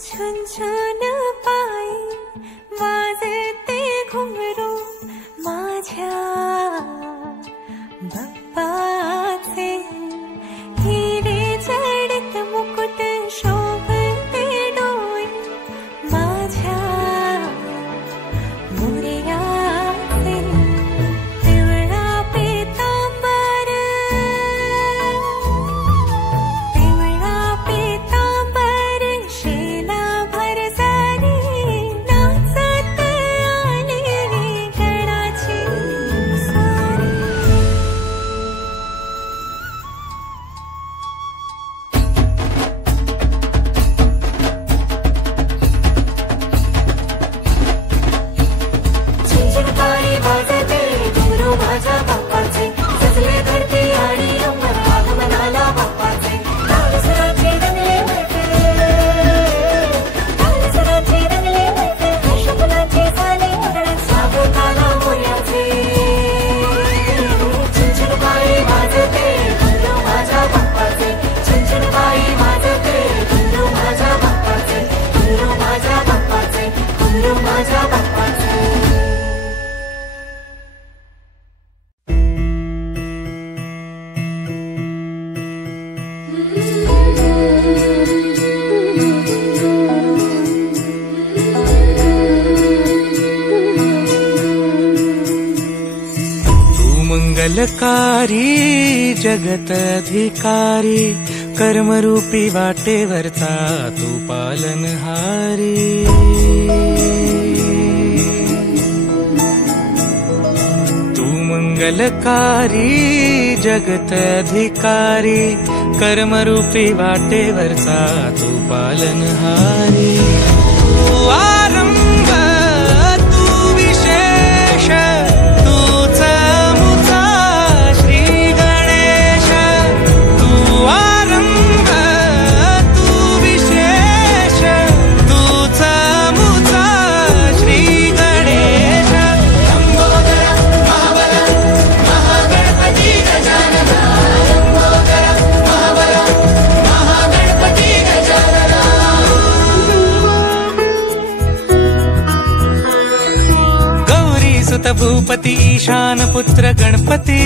छुन पाय वाजते घुंगरू माझ्या बाप्पाचे हिरे जडित मुकुट शोभते डोळे माझ्या मोरयाचे पिवळा पीतांबर शेला भरजारी नाचत आली गडाची सारी झुंझुणपाळी वाजते घुंगरू माझ्या बाप्पाचे सजले धरती आणि अंबर आगमनाला बाप्पाचे तालसराचे रंगले मरते तालसराचे रंगले मरते हर्षफुलाचे झाले मगन स्वागताला मोरयाचे झुंझुणपाळी वाजते घुंगरू माझ्या बाप्पाचे झुंझुणपाळी वाजते घुंगरू माझ्या बाप्पाचे घुंगरू माझ्या बाप्पाचे घुंगरू माझ्या बाप्पाचे तू मंगलकारी जगत अधिकारी कर्मरूपी वाटेवरचा तू पालनहारी तू मंगलकारी जगत अधिकारी कर्मरूपी वाटेवरचा तू पालनहारी तू आरंभ तू विशेष तूच मुचा श्री गणेश तू आरंभ तू विशेष तूच मुचा श्री गणेश लंबोदर महाबल महागणपती गजानना लंबोदर महाबल महागणपती गजानना गौरी सुत भूपती ईशान पुत्र गणपती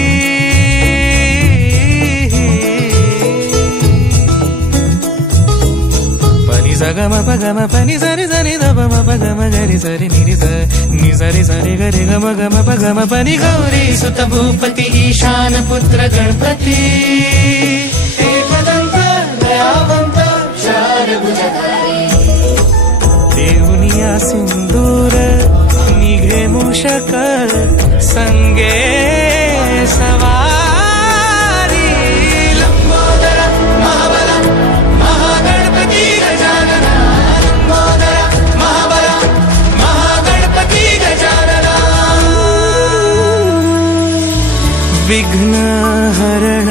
पनी सगम पगम पनी सरि सरि ध म पगम गरि सरि नि सरि सरि गरि गम गम पगम पनी गौरी सुत भूपती ईशान पुत्र गणपती एकदंत दयावंत चारभुजधारी देऊनिया सिंदूर निघे मूषक संगे सवारी लंबोदर महाबल महागणपती गजानना लंबोदर महाबल महागणपती गजानना विघ्न हरण